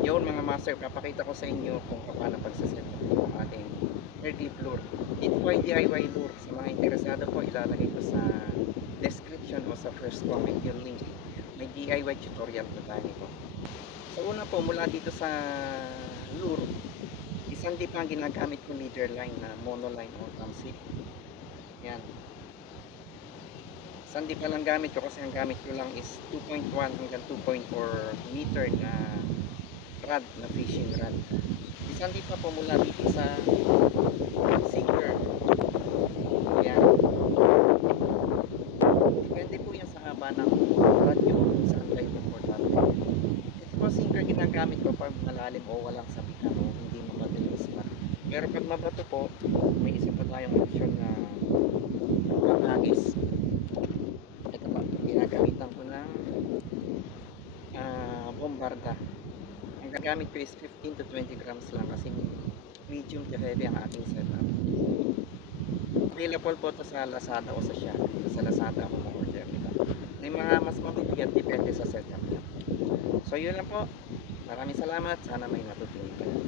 Yun mga master, papakita ko sa inyo kung paano pagsaset ng ating air clip lure. Ito po ay DIY lure. Sa mga interesado po, ilalagay ko sa description o sa first comment yung link. May DIY tutorial po tayo nito. So una po, mula dito sa lure, isang dip ang ginagamit ko leader line na monoline o tamsip. Yan. Isang dip na lang gamit ko kasi ang gamit ko lang is 2.1 hanggang 2.4 meter na rod, na fishing rod. Isang dip pa po mula dito sa sinker. Yan. Depende po yan sa haba ng rod nyo kung saan kayo komportable. Ito po sinker ginagamit ko pag malalim o walang sabitan o hindi mabato yung spot. Pero pag mabato po, may isa pa tayong option na pangagis. Ito pa, ginagamitan ko ng bombarda. Ang gagamit ko is 15 to 20 grams lang kasi medium to heavy ang ating setup. Available po ito sa Lazada o sa Shopee. Sa Lazada ako ma-order nito. May mga mas mabibigat depende sa setup niya. So yun lang po. Maraming salamat. Sana may natutunan kayo.